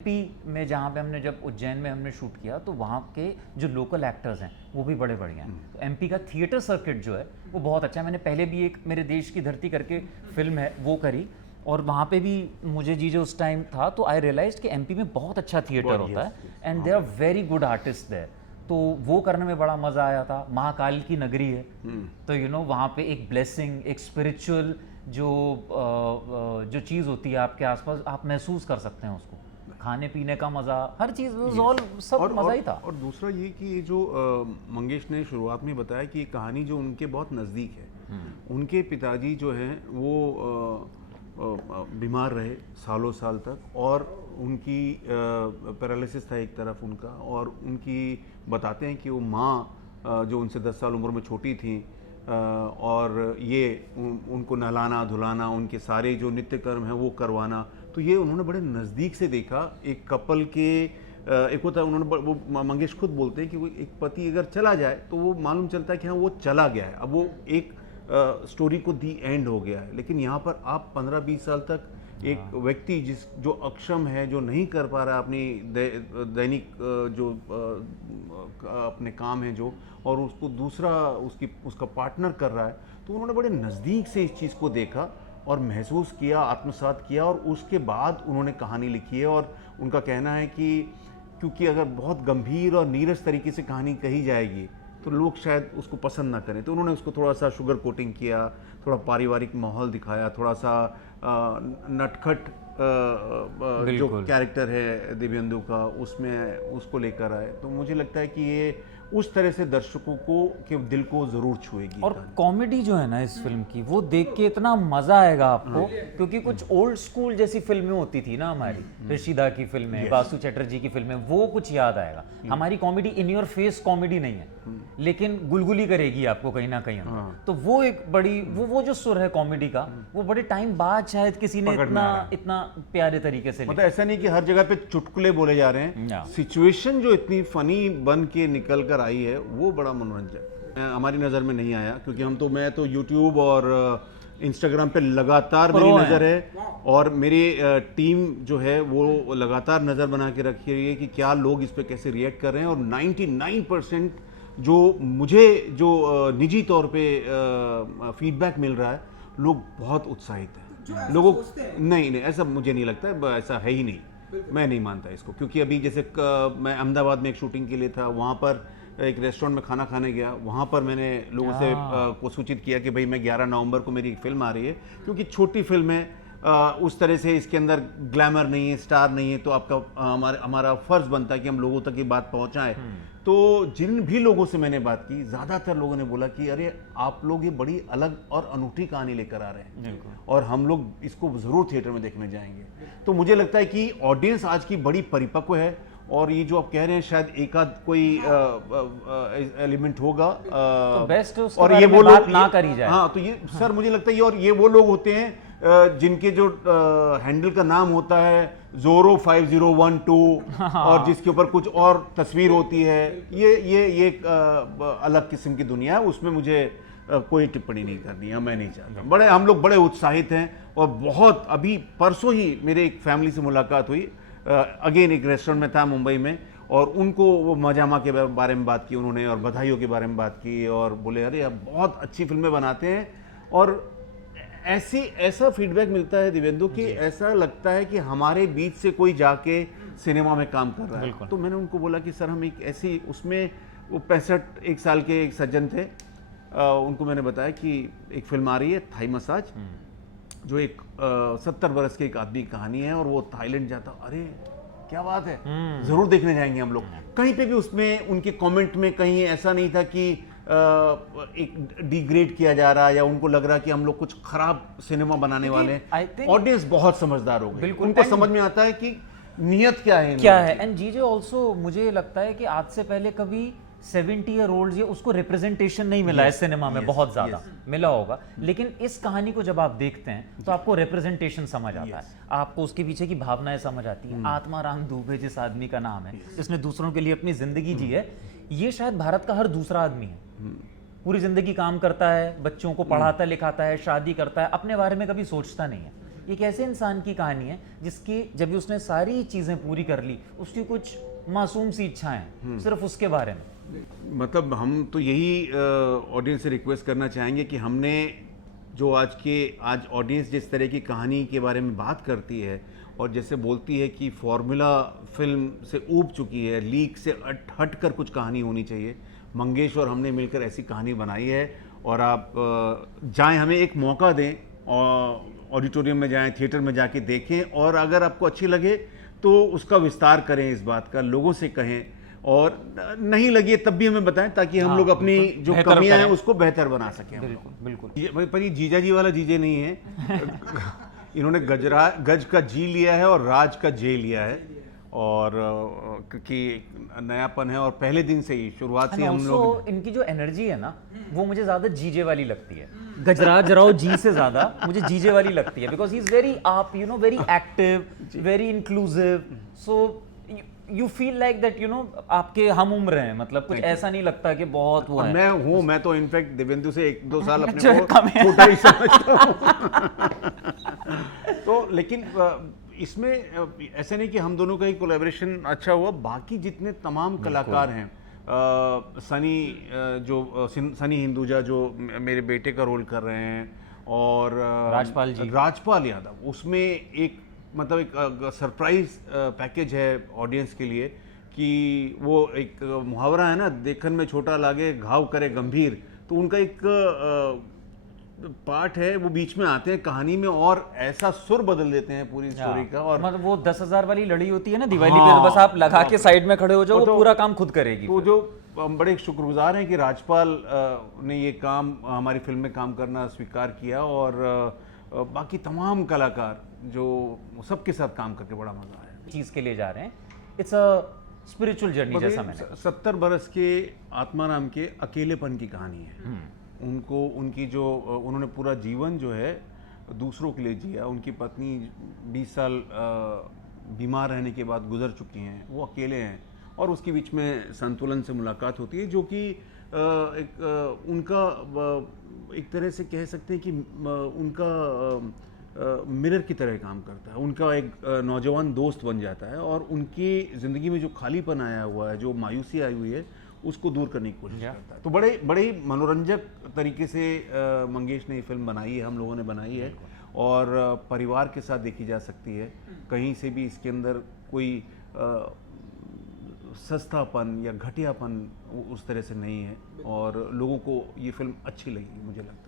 MP में जहाँ पे हमने जब उज्जैन में हमने शूट किया तो वहाँ के जो लोकल एक्टर्स हैं वो भी बड़े बढ़िया हैं। तो एमपी का थिएटर सर्किट जो है वो बहुत अच्छा है। मैंने पहले भी एक मेरे देश की धरती करके फिल्म है वो करी, और वहाँ पे भी मुझे जो उस टाइम था तो आई रियलाइज कि एमपी में बहुत अच्छा थिएटर होता है and they are very good artist there. तो वो करने में बड़ा मज़ा आया था। महाकाल की नगरी है, तो वहाँ पे एक ब्लेसिंग, एक स्पिरिचुअल जो चीज़ होती है आपके आसपास, आप महसूस कर सकते हैं उसको। खाने पीने का मज़ा, हर चीज़ सब मज़ा ही था। और दूसरा ये कि ये जो मंगेश ने शुरुआत में बताया कि ये कहानी जो उनके बहुत नज़दीक है। उनके पिताजी जो हैं वो बीमार रहे सालों साल तक, और उनकी पैरालिसिस था एक तरफ उनका, और उनकी बताते हैं कि वो माँ जो उनसे 10 साल उम्र में छोटी थी, और ये उनको नहलाना धुलाना, उनके सारे जो नित्य कर्म हैं वो करवाना, तो ये उन्होंने बड़े नज़दीक से देखा। एक कपल के एक होता है, उन्होंने वो मंगेश खुद बोलते हैं कि वो एक पति अगर चला जाए तो वो मालूम चलता है कि हाँ वो चला गया है, अब वो एक स्टोरी को दी एंड हो गया है। लेकिन यहाँ पर आप 15-20 साल तक एक व्यक्ति जो अक्षम है, जो नहीं कर पा रहा अपनी दैनिक जो अपने काम है जो, और उसको दूसरा उसका पार्टनर कर रहा है, तो उन्होंने बड़े नज़दीक से इस चीज़ को देखा और महसूस किया, आत्मसात किया, और उसके बाद उन्होंने कहानी लिखी है। और उनका कहना है कि क्योंकि अगर बहुत गंभीर और नीरस तरीके से कहानी कही जाएगी तो लोग शायद उसको पसंद ना करें, तो उन्होंने उसको थोड़ा सा शुगर कोटिंग किया, थोड़ा पारिवारिक माहौल दिखाया, थोड़ा सा नटखट जो कैरेक्टर है दिव्येंदु का उसमें उसको लेकर आए। तो मुझे लगता है कि ये उस तरह से दर्शकों को के दिल को जरूर छुएगी। और कॉमेडी जो है ना इस फिल्म की, वो देख के इतना मजा आएगा आपको, क्योंकि कुछ ओल्ड स्कूल जैसी फिल्में होती थी ना हमारी, ऋषिदा की फिल्में, बासु चटर्जी की फिल्में, वो कुछ याद आएगा। हमारी comedy in your face comedy नहीं है, लेकिन गुलगुली करेगी आपको कहीं ना कहीं अंदर। तो वो एक बड़ी वो जो सुर है कॉमेडी का, वो बड़े टाइम बाद शायद किसी ने इतना प्यारे तरीके से, मतलब ऐसा नहीं कि हर जगह पे चुटकुले बोले जा रहे हैं, सिचुएशन जो इतनी फनी बन के निकल कर आई है वो बड़ा मनोरंजक हमारी नज़र में नहीं आया, क्योंकि मैं तो यूट्यूब और इंस्टाग्राम पे लगातार मेरी नज़र है, और मेरी टीम जो है वो लगातार नज़र बना के रखी है कि क्या लोग इस पे कैसे रिएक्ट कर रहे हैं। और 99% जो मुझे जो निजी तौर पे फीडबैक मिल रहा है, लोग बहुत उत्साहित हैं। लोगों नहीं ऐसा मुझे नहीं लगता, ऐसा है ही नहीं, मैं नहीं मानता इसको। क्योंकि अभी जैसे मैं अहमदाबाद में एक शूटिंग के लिए था, वहाँ पर एक रेस्टोरेंट में खाना खाने गया, वहाँ पर मैंने लोगों से को सूचित किया कि भाई मैं 11 नवंबर को मेरी एक फिल्म आ रही है, क्योंकि छोटी फिल्म है, उस तरह से इसके अंदर ग्लैमर नहीं है, स्टार नहीं है, तो आपका हमारा फर्ज बनता है कि हम लोगों तक ये बात पहुँचाएं। तो जिन भी लोगों से मैंने बात की, ज़्यादातर लोगों ने बोला कि अरे आप लोग ये बड़ी अलग और अनूठी कहानी लेकर आ रहे हैं, और हम लोग इसको ज़रूर थिएटर में देखने जाएंगे। तो मुझे लगता है कि ऑडियंस आज की बड़ी परिपक्व है, और ये जो आप कह रहे हैं शायद एक आध कोई एलिमेंट होगा तो बेस्ट और ये वो लोग ना करी जाए। हाँ, तो ये सर मुझे लगता है ये, और ये वो लोग होते हैं जिनके जो हैंडल का नाम होता है जोरो 5012 और जिसके ऊपर कुछ और तस्वीर होती है, ये एक अलग किस्म की दुनिया है, उसमें मुझे कोई टिप्पणी नहीं करनी है, मैं नहीं चाहता। हम लोग बड़े उत्साहित हैं, और बहुत अभी परसों ही मेरे एक फैमिली से मुलाकात हुई, अगेन एक रेस्टोरेंट में था मुंबई में, और उनको वो मजामा के बारे में बात की उन्होंने, और बधाइयों के बारे में बात की, और बोले अरे आप बहुत अच्छी फिल्में बनाते हैं। और ऐसा फीडबैक मिलता है दिव्येंदु कि ऐसा लगता है कि हमारे बीच से कोई जाके सिनेमा में काम कर रहा है। तो मैंने उनको बोला कि सर हम एक ऐसी, उसमें वो 65 साल के एक सज्जन थे, उनको मैंने बताया कि एक फिल्म आ रही है थाई मसाज, जो एक 70 बरस के एक आदमी की कहानी है, और वो थाईलैंड जाता। अरे क्या बात है, जरूर देखने जाएंगे हम लोग। कहीं पे भी उसमें उनके कमेंट में कहीं ऐसा नहीं था कि एक डिग्रेड किया जा रहा है, या उनको लग रहा कि हम लोग कुछ खराब सिनेमा बनाने वाले हैं। ऑडियंस बहुत समझदार हो गई, उनको समझ में आता है कि नियत क्या है। एंड जीजे ऑल्सो मुझे लगता है कि आज से पहले कभी 70 ईयर ओल्ड ये उसको रिप्रेजेंटेशन नहीं मिला है सिनेमा में, बहुत ज्यादा मिला होगा, लेकिन इस कहानी को जब आप देखते हैं तो आपको रिप्रेजेंटेशन समझ आता है, आपको उसके पीछे की भावनाएं समझ आती है। आत्माराम दुबे जिस आदमी का नाम है, जिसने दूसरों के लिए अपनी जिंदगी जी है, ये शायद भारत का हर दूसरा आदमी है। पूरी जिंदगी काम करता है, बच्चों को पढ़ाता लिखाता है, शादी करता है, अपने बारे में कभी सोचता नहीं है। ये एक ऐसे इंसान की कहानी है जिसकी जब भी उसने सारी चीज़ें पूरी कर ली, उसकी कुछ मासूम सी इच्छाएं हैं सिर्फ उसके बारे में। मतलब हम तो यही ऑडियंस से रिक्वेस्ट करना चाहेंगे कि हमने जो आज ऑडियंस जिस तरह की कहानी के बारे में बात करती है और जैसे बोलती है कि फॉर्मूला फिल्म से ऊब चुकी है, लीक से हट कर कुछ कहानी होनी चाहिए, मंगेश और हमने मिलकर ऐसी कहानी बनाई है। और आप जाएं, हमें एक मौका दें और ऑडिटोरियम में जाएं, थिएटर में जाके देखें, और अगर आपको अच्छी लगे तो उसका विस्तार करें, इस बात का लोगों से कहें, और नहीं लगी तब भी हमें बताएं ताकि हम लोग अपनी जो कमियां हैं उसको बेहतर बना सकें। बिल्कुल बिल्कुल। पर ये जीजा जी वाला जीजे नहीं है। इन्होंने गज का जी लिया है और राज का जे लिया है, और क्योंकि नयापन है और पहले दिन से ही शुरुआत से हम लोग इनकी जो एनर्जी है ना वो मुझे ज्यादा जीजे वाली लगती है। गजराज राव जी से ज्यादा मुझे जीजे वाली लगती है, बिकॉज ही इज वेरी आप you know very active, very inclusive, so you feel like that you know आपके हम उम्र हैं, मतलब कुछ ऐसा नहीं लगता कि बहुत वो है। मैं तो इनफैक्ट दिव्येंदु से 1-2 साल अपने जो को कम है। छोटा ही समझता हूँ। तो लेकिन इसमें ऐसा नहीं कि हम दोनों का ही कोलैबोरेशन अच्छा हुआ, बाकी जितने तमाम कलाकार हैं, सनी हिंदुजा जो मेरे बेटे का रोल कर रहे हैं, और राजपाल यादव, उसमें एक मतलब एक सरप्राइज पैकेज है ऑडियंस के लिए कि वो एक मुहावरा है ना, देखन में छोटा लागे घाव करे गंभीर, तो उनका एक पार्ट है, वो बीच में आते हैं कहानी में और ऐसा सुर बदल देते हैं पूरी स्टोरी का। और मतलब वो 10,000 वाली लड़ी होती है ना दिवाली पे, तो बस आप लगा के साइड में खड़े हो जाओ, वो पूरा काम खुद करेगी। तो जो हम बड़े शुक्रगुजार हैं कि राजपाल ने ये काम हमारी फिल्म में काम करना स्वीकार किया, और बाकी तमाम कलाकार जो सबके साथ काम करके बड़ा मजा आया। चीज के लिए जा रहे हैं, इट्स अ स्पिरिचुअल जर्नी, जैसा मैंने 70 बरस के आत्माराम के अकेलेपन की कहानी है। उनकी जो उन्होंने पूरा जीवन जो है दूसरों के लिए जिया, उनकी पत्नी 20 साल बीमार रहने के बाद गुजर चुकी हैं, वो अकेले हैं, और उसके बीच में संतुलन से मुलाकात होती है, जो कि उनका एक तरह से कह सकते हैं कि उनका मिरर की तरह काम करता है। उनका एक नौजवान दोस्त बन जाता है, और उनकी ज़िंदगी में जो खालीपन आया हुआ है, जो मायूसी आई हुई है, उसको दूर करने की कोशिश करता है। तो बड़े ही मनोरंजक तरीके से मंगेश ने ये फिल्म बनाई है, हम लोगों ने बनाई है, और परिवार के साथ देखी जा सकती है। कहीं से भी इसके अंदर कोई सस्तापन या घटियापन उस तरह से नहीं है, और लोगों को ये फिल्म अच्छी लगी, मुझे लगता है।